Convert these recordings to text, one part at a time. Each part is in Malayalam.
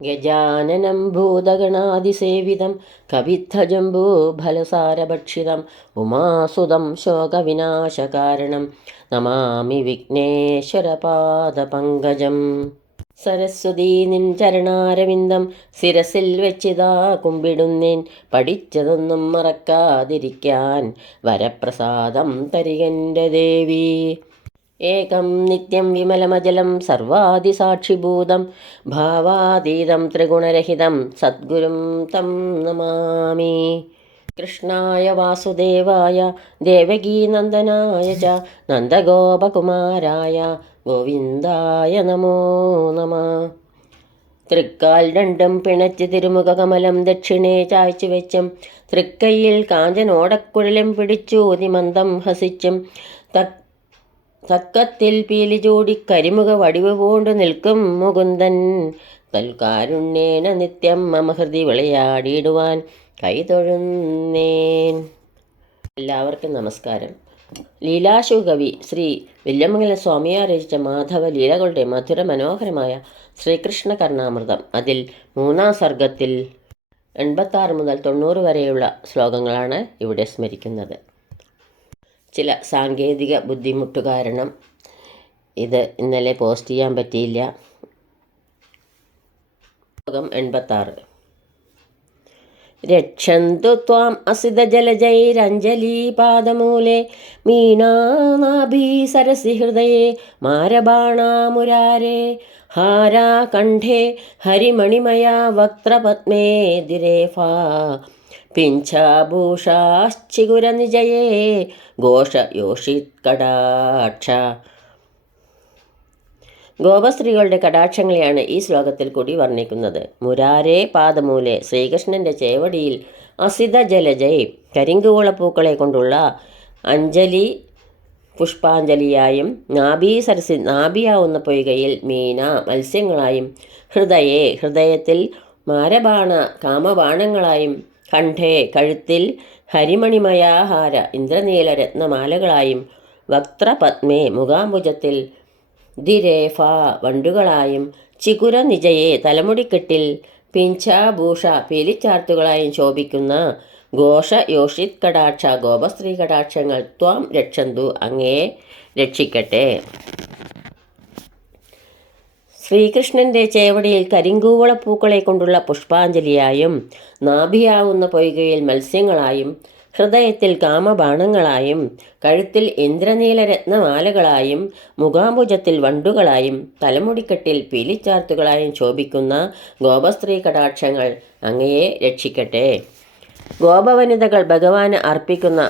ഗജാനനം ഭൂതഗണാതിസേവിതം കവിദ്ധജംബൂഫലസാരഭക്ഷിതം ഉമാസുതം ശോകവിനാശകാരണം നമാമി വിഘ്നേശ്വരപാദപങ്കജം. സരസ്വതീ നിൻ ചരണാരവിന്ദം ശിരസിൽ വെച്ചിതാ കുമ്പിടുന്നേൻ, പഠിച്ചതൊന്നും മറക്കാതിരിക്കാൻ വരപ്രസാദം തരികൻ്റെ ദേവി. ഏകം നിത്യം വിമലമജലം സർവാദിസാക്ഷിഭൂതം ഭാവാതീതം ത്രിഗുണരഹിതം സദ്ഗുരും തം നമാമി. കൃഷ്ണായ വാസുദേവായ ദേവകീനന്ദനായ ച നന്ദഗോപകുമാരായ ഗോവിന്ദായ നമോ നമഃ. തൃക്കാൽ രണ്ടും പിണച്ച് തിരുമുഖകമലം ദക്ഷിണേ ചായ്ച്ചു വെച്ചും തൃക്കൈയിൽ കാഞ്ചനോടക്കുഴലും പിടിച്ചൂതി മന്ദം ഹസിച്ചും തക്കത്തിൽ പീലി ചൂടി കരിമുഖ വടിവ് പൂണ്ടു നിൽക്കും മുകുന്ദൻ തൽക്കാരുണ്യേന നിത്യം മമ ഹൃദി വിളയാടിയിടുവാൻ കൈതൊഴുന്നേൻ. എല്ലാവർക്കും നമസ്കാരം. ലീലാശുകവി ശ്രീ വില്യമംഗല സ്വാമിയാർ രചിച്ച മാധവ ലീലകളുടെ മധുര മനോഹരമായ ശ്രീകൃഷ്ണ കർണാമൃതം അതിൽ 3-ാം സർഗത്തിൽ 86 മുതൽ 90 വരെയുള്ള ശ്ലോകങ്ങളാണ് ഇവിടെ സ്മരിക്കുന്നത്. ചില സാങ്കേതിക ബുദ്ധിമുട്ട് കാരണം ഇത് ഇന്നലെ പോസ്റ്റ് ചെയ്യാൻ പറ്റിയില്ല. ശ്ലോകം 86. രക്ഷന്തു ത്വാം അസിതജലജൈരഞ്ജലീപാദമൂലെ മീനാനാഭീ സരസി ഹൃദയേ മാരബാണാമുരാരേ ഹാരാകണ്ഠേ ഹരിമണിമയാ വക്ത്രപത്മേ ദിരേഫാ പിഞ്ചാഭൂഷാശ്ചിഗുരനിജയേ ഘോഷയോഷിത്കടാക്ഷ. ഗോപസ്ത്രീകളുടെ കടാക്ഷങ്ങളെയാണ് ഈ ശ്ലോകത്തിൽ കൂടി വർണ്ണിക്കുന്നത്. മുരാരേ പാദമൂലെ ശ്രീകൃഷ്ണൻ്റെ ചേവടിയിൽ അസിത ജലജയ് കരിങ്കുവളപ്പൂക്കളെ കൊണ്ടുള്ള അഞ്ജലി പുഷ്പാഞ്ജലിയായും നാഭീസരസി നാഭിയാവുന്ന പൊയ്കയിൽ മീന മത്സ്യങ്ങളായും ഹൃദയേ ഹൃദയത്തിൽ മാരബാണ കാമബാണങ്ങളായും കണ്ഠേ കഴുത്തിൽ ഹരിമണിമയാഹാര ഇന്ദ്രനീല രത്നമാലകളായും വക്ത്രപത്മേ മുഖാംബുജത്തിൽ ദിരേഫ വണ്ടുകളായും ചികുര നിജയെ തലമുടിക്കെട്ടിൽ പിഞ്ചാഭൂഷ പീലിച്ചാർത്തുകളായും ശോഭിക്കുന്ന ഘോഷയോഷിത് കടാക്ഷ ഗോപസ്ത്രീ കടാക്ഷങ്ങൾ ത്വാം രക്ഷന്തു അങ്ങയെ രക്ഷിക്കട്ടെ. ശ്രീകൃഷ്ണൻ്റെ ചേവടിയിൽ കരിങ്കൂവളപ്പൂക്കളെ കൊണ്ടുള്ള പുഷ്പാഞ്ജലിയായും നാഭിയാവുന്ന പൊയ്കയിൽ മത്സ്യങ്ങളായും ഹൃദയത്തിൽ കാമബാണങ്ങളായും കഴുത്തിൽ ഇന്ദ്രനീല രത്നമാലകളായും മുഖാംബുജത്തിൽ വണ്ടുകളായും തലമുടിക്കെട്ടിൽ പീലിച്ചാർത്തുകളായും ശോഭിക്കുന്ന ഗോപസ്ത്രീ കടാക്ഷങ്ങൾ അങ്ങയെ രക്ഷിക്കട്ടെ. ഗോപവനിതകൾ ഭഗവാന് അർപ്പിക്കുന്ന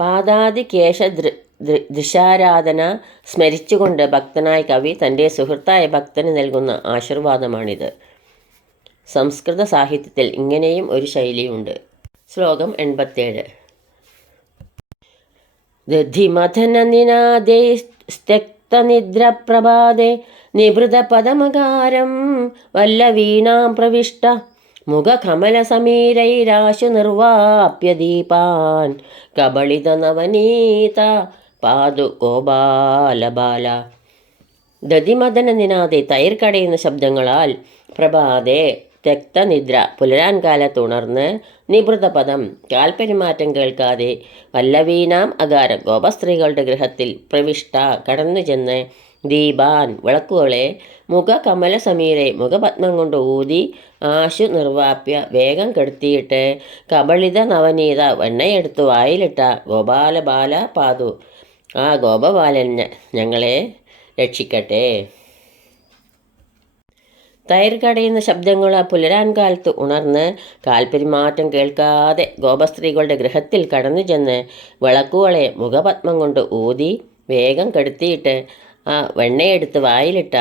പാദാദികേശ ദൃശാരാധന സ്മരിച്ചുകൊണ്ട് ഭക്തനായ കവി തൻ്റെ സുഹൃത്തായ ഭക്തന് നൽകുന്ന ആശീർവാദമാണിത്. സംസ്കൃത സാഹിത്യത്തിൽ ഇങ്ങനെയും ഒരു ശൈലിയുണ്ട്. ശ്ലോകം 87. ദധിമഥനനിനാദേ സ്ത്യക്തനിദ്രപ്രഭാതേ നിഭൃതപദമകാരം വല്ലവീണാം പ്രവിഷ്ട മുഖകമലസമീരൈരാശു നിർവാപ്യ ദീപാൻ കബളിതനവനീത പാതു ഗോപാലബാല. ദതിമദന നിനാദെ തൈർ കടയുന്ന ശബ്ദങ്ങളാൽ പ്രഭാതേ രക്തനിദ്ര പുലരാൻ കാലത്ത് ഉണർന്ന് നിഭൃതപദം കാൽപെരുമാറ്റം കേൾക്കാതെ വല്ലവീനാം അകാരം ഗോപസ്ത്രീകളുടെ ഗൃഹത്തിൽ പ്രവിഷ്ട കടന്നു ചെന്ന് ദീപാൻ വിളക്കുകളെ മുഖകമല സമീരെ മുഖപത്മം കൊണ്ട് ഊതി ആശു നിർവാപ്യ വേഗം കെടുത്തിയിട്ട് കബളിത നവനീത വെണ്ണയെടുത്തു വായിലിട്ട ഗോപാലബാല പാതു ആ ഗോപബാലൻ ഞങ്ങളെ രക്ഷിക്കട്ടെ. തൈർ കടയുന്ന ശബ്ദങ്ങൾ പുലരാൻ കാലത്ത് ഉണർന്ന് കാൽപെരുമാറ്റം കേൾക്കാതെ ഗോപസ്ത്രീകളുടെ ഗൃഹത്തിൽ കടന്നു ചെന്ന് വിളക്കുകളെ മുഖപത്മം കൊണ്ട് ഊതി വേഗം കെടുത്തിയിട്ട് ആ വെണ്ണയെടുത്ത് വായിലിട്ട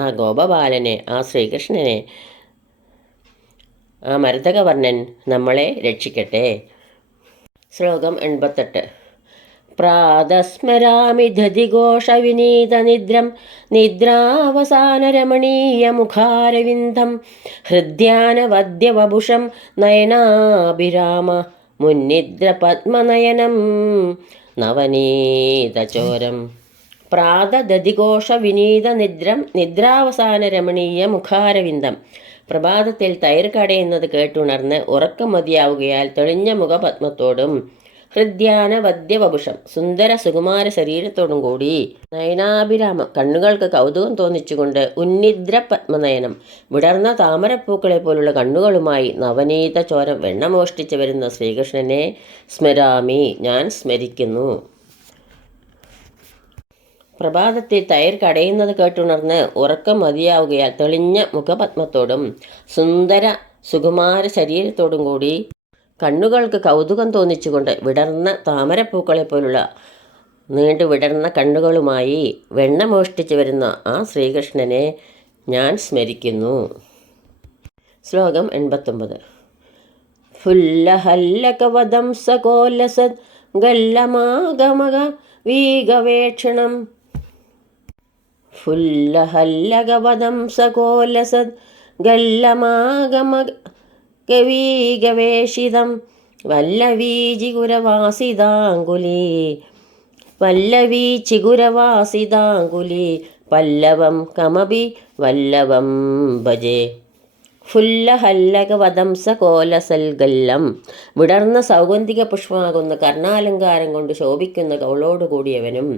ആ ഗോപബാലനെ ആ ശ്രീകൃഷ്ണനെ ആ മരതകവർണ്ണൻ നമ്മളെ രക്ഷിക്കട്ടെ. ശ്ലോകം 88. പ്രാതസ്മരാമി ധതിഘോഷവിനീതനിദ്രം നിദ്രാവസാനരമണീയമുഖാരവിന്ദം ഹൃദ്യാനവദ്യവഭുഷം നയനാഭിരാമ മുന്നിദ്രപത്മനയനം നവനീതചോരം. പ്രാതദതിഘോഷ വിനീത നിദ്രാവസാന രമണീയ മുഖാരവിന്ദം. പ്രഭാതത്തിൽ തൈർ കടയുന്നത് കേട്ടുണർന്ന് ഉറക്കം മതിയാവുകയാൽ തെളിഞ്ഞ മുഖപത്മത്തോടും ഹൃദ്യാന വദ്യവപുഷം സുന്ദര സുകുമാര ശരീരത്തോടും കൂടി നയനാഭിരാമം കണ്ണുകൾക്ക് കൗതുകം തോന്നിച്ചുകൊണ്ട് ഉന്നിദ്ര പത്മനയനം വിടർന്ന താമരപ്പൂക്കളെ പോലുള്ള കണ്ണുകളുമായി നവനീത ചോരം വെണ്ണമോഷ്ടിച്ച് വരുന്ന ശ്രീകൃഷ്ണനെ സ്മരാമി, ഞാൻ സ്മരിക്കുന്നു. പ്രഭാതത്തിൽ തൈർ കടയുന്നത് കേട്ടുണർന്ന് ഉറക്കം മതിയാവുകയാൽ തെളിഞ്ഞ മുഖപത്മത്തോടും സുന്ദര സുകുമാര ശരീരത്തോടും കൂടി കണ്ണുകൾക്ക് കൗതുകം തോന്നിച്ചുകൊണ്ട് വിടർന്ന താമരപ്പൂക്കളെ പോലുള്ള നീണ്ടു വിടർന്ന കണ്ണുകളുമായി വെണ്ണ മോഷ്ടിച്ചു വരുന്ന ആ ശ്രീകൃഷ്ണനെ ഞാൻ സ്മരിക്കുന്നു. ശ്ലോകം 89. ഫുല്ലഹല്ലകവദം സകോലസദ് ഗല്ലമാഗമക വീഗവേക്ഷണം. ഫുല്ലഹല്ലകവദം സകോലസദ് ഗല്ലമാഗമക ഗവീഗവേഷിതം വല്ലവീചിഗുരവാസിതാങ്കുലി പല്ലവം കമപി വല്ലവം ഭജേ. ഫുല്ലഹല്ലകവദംസകോലസൽഗല്ലം വിടർന്ന സൗഗന്ധിക പുഷ്പമാകുന്ന കർണാലങ്കാരം കൊണ്ട് ശോഭിക്കുന്ന കൗളോടുകൂടിയവനും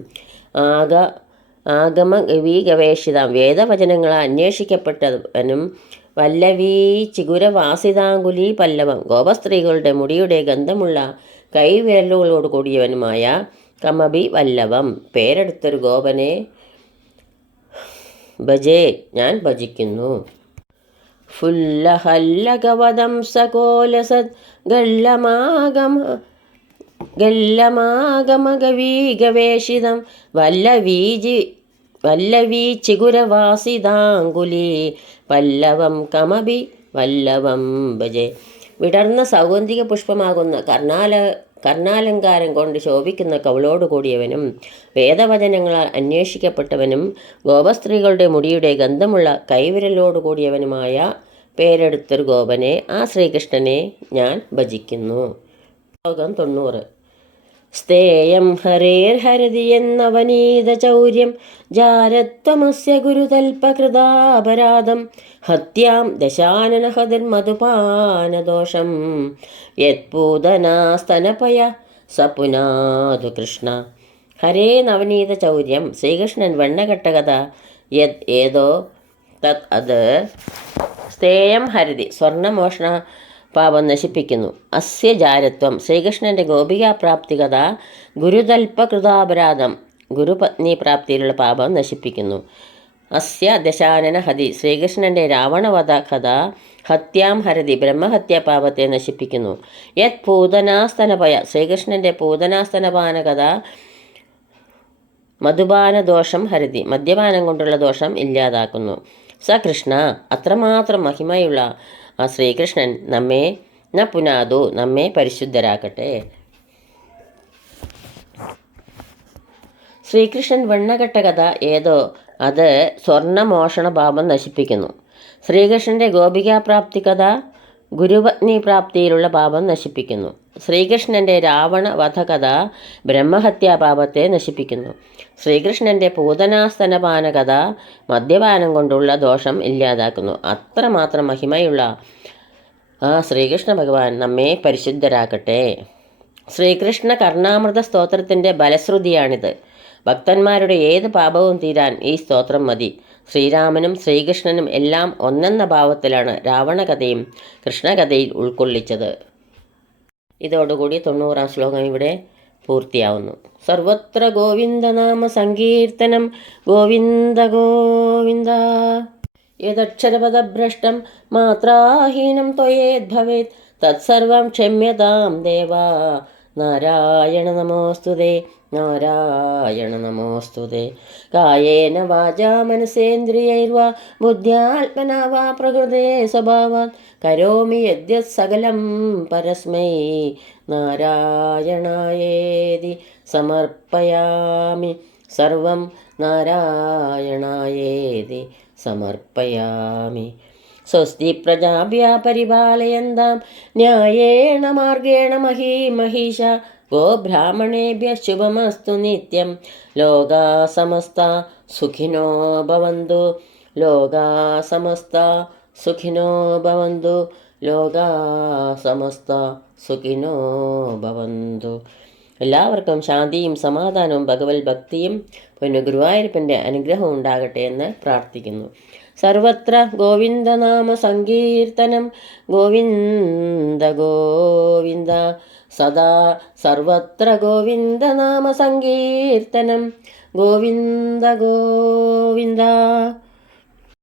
ആഗമ ഗവീഗവേഷിതം വേദവചനങ്ങളാൽ അന്വേഷിക്കപ്പെട്ടവനും വല്ലവീ ചിഗുരവാസിതാങ്കുലി പല്ലവം ഗോപസ്ത്രീകളുടെ മുടിയുടെ ഗന്ധമുള്ള കൈവിരലുകളോട് കൂടിയവനുമായ കമബി വല്ലവം പേരെടുത്തൊരു ഗോപനെ ഭജേ, ഞാൻ ഭജിക്കുന്നു. ഫുല്ലഹല്ലകവദം സകോലസദ് ഗല്ലമാഗമഗവീഗവേഷിതം വല്ലവീചിഗുരവാസിതാങ്കുലി പല്ലവം കമപി വല്ലവം ഭജേ. വിടർന്ന സൗഗന്ധിക പുഷ്പമാകുന്ന കർണാലങ്കാരം കൊണ്ട് ശോഭിക്കുന്ന കവളോട് കൂടിയവനും വേദവചനങ്ങളാൽ അന്വേഷിക്കപ്പെട്ടവനും ഗോപസ്ത്രീകളുടെ മുടിയുടെ ഗന്ധമുള്ള കൈവിരലോട് കൂടിയവനുമായ പേരെടുത്തൊരു ഗോപനെ, ആ ശ്രീകൃഷ്ണനെ ഞാൻ ഭജിക്കുന്നു. ശ്ലോകം 90. സ്തേയം ഹരേർഹരതി എന്നവനീത ചൗര്യം ജാരത്വമസ്യ ഗുരുതൽപകൃതാപരാധം ഹത്യാം ദശാനനഹതിർമധുപാനദോഷം യത്പൂതനാസ്തനപയ സപുനാതു കൃഷ്ണ. ഹരേ നവനീത ചൗര്യം, ശ്രീകൃഷ്ണൻ വെണ്ണകെട്ട കഥ. ഏതോ തത് അത് സ്തേയം ഹരതി സ്വർണ്ണമോഷണ പാപം നശിപ്പിക്കുന്നു. അസ്യ ജാരത്വം ശ്രീകൃഷ്ണൻ്റെ ഗോപികാപ്രാപ്തി കഥ ഗുരുതൽപകൃതാപരാധം ഗുരുപത്നി പ്രാപ്തിയിലുള്ള പാപം നശിപ്പിക്കുന്നു. അസ്യ ദശാനന ഹതി ശ്രീകൃഷ്ണൻ്റെ രാവണവധ കഥ ഹത്യാം ഹരതി ബ്രഹ്മഹത്യാ പാപത്തെ നശിപ്പിക്കുന്നു. യത് പൂതനാസ്തനപയ ശ്രീകൃഷ്ണൻ്റെ പൂതനാസ്തനപാന കഥ മധുപാന ദോഷം ഹരതി മദ്യപാനം കൊണ്ടുള്ള ദോഷം ഇല്ലാതാക്കുന്നു. സ കൃഷ്ണ അത്രമാത്രം മഹിമയുള്ള ആ ശ്രീകൃഷ്ണൻ നമ്മെ പുനാതു നമ്മെ പരിശുദ്ധരാക്കട്ടെ. ശ്രീകൃഷ്ണൻ വെണ്ണകെട്ട കഥ ഏതോ അത് സ്വർണ്ണമോഷണ പാപം നശിപ്പിക്കുന്നു. ശ്രീകൃഷ്ണൻ്റെ ഗോപികാപ്രാപ്തി കഥ ഗുരുപത്നി പ്രാപ്തിയിലുള്ള പാപം നശിപ്പിക്കുന്നു. ശ്രീകൃഷ്ണൻ്റെ രാവണ വധകഥ ബ്രഹ്മഹത്യാ പാപത്തെ നശിപ്പിക്കുന്നു. ശ്രീകൃഷ്ണൻ്റെ പൂതനാസ്തനപാന കഥ മദ്യപാനം കൊണ്ടുള്ള ദോഷം ഇല്ലാതാക്കുന്നു. അത്രമാത്രം മഹിമയുള്ള ആ ശ്രീകൃഷ്ണ ഭഗവാൻ നമ്മെ പരിശുദ്ധരാക്കട്ടെ. ശ്രീകൃഷ്ണ കർണാമൃത സ്തോത്രത്തിൻ്റെ ബലശ്രുതിയാണിത്. ഭക്തന്മാരുടെ ഏത് പാപവും തീരാൻ ഈ സ്തോത്രം മതി. ശ്രീരാമനും ശ്രീകൃഷ്ണനും എല്ലാം ഒന്നെന്ന ഭാവത്തിലാണ് രാവണകഥയും കൃഷ്ണകഥയിൽ ഉൾക്കൊള്ളിച്ചത്. ഇതോടുകൂടി 90-ാം ശ്ലോകം ഇവിടെ പൂർത്തിയാവുന്നു. സർവത്ര ഗോവിന്ദനാമ സങ്കീർത്തനം ഗോവിന്ദ ഗോവിന്ദ. യദക്ഷരപദഭ്രഷ്ടം മാത്രാഹീനം ത്വയേദ്ഭവേത് തത്സർവം ക്ഷമ്യതാം ദേവാ. നാരായണ നമോസ്തുതേ നാരായണ നമോസ്തുതേ. കായേന വാചാ മനസേന്ദ്രിയൈർവാ ബുദ്ധ്യാത്മനാ വാ പ്രകൃതേ സ്വഭാവാത് കരോമി യദ്യത് സകലം പരസ്മൈ നാരായണായേതി സമർപ്പയാമി. സർവം നാരായണായേതി സമർപ്പയാമി. സ്വസ്തി പ്രജാഭ്യ പരിപാലയന്താം ന്യായേണ മാർഗേണ മഹീമഹീഷ ഗോബ്രാഹ്മണേഭ്യഃ ശുഭമസ്തു നിത്യം. ലോകാ സമസ്താ സുഖിനോ ഭവന്തു. ലോകാ സമസ്താ സുഖിനോ ഭവന്തു. ലോകാ സമസ്താ സുഖിനോ ഭവന്തു. എല്ലാവർക്കും ശാന്തിയും സമാധാനവും ഭഗവത് ഭക്തിയും പിന്നെ ഗുരുവായൂരപ്പൻ്റെ അനുഗ്രഹം ഉണ്ടാകട്ടെ എന്ന് പ്രാർത്ഥിക്കുന്നു. സർവത്ര ഗോവിന്ദനാമ സങ്കീർത്തനം. ഗോവിന്ദ ഗോവിന്ദ സദാ സർവത്ര ഗോവിന്ദനാമ സങ്കീർത്തനം. ഗോവിന്ദ ഗോവിന്ദ.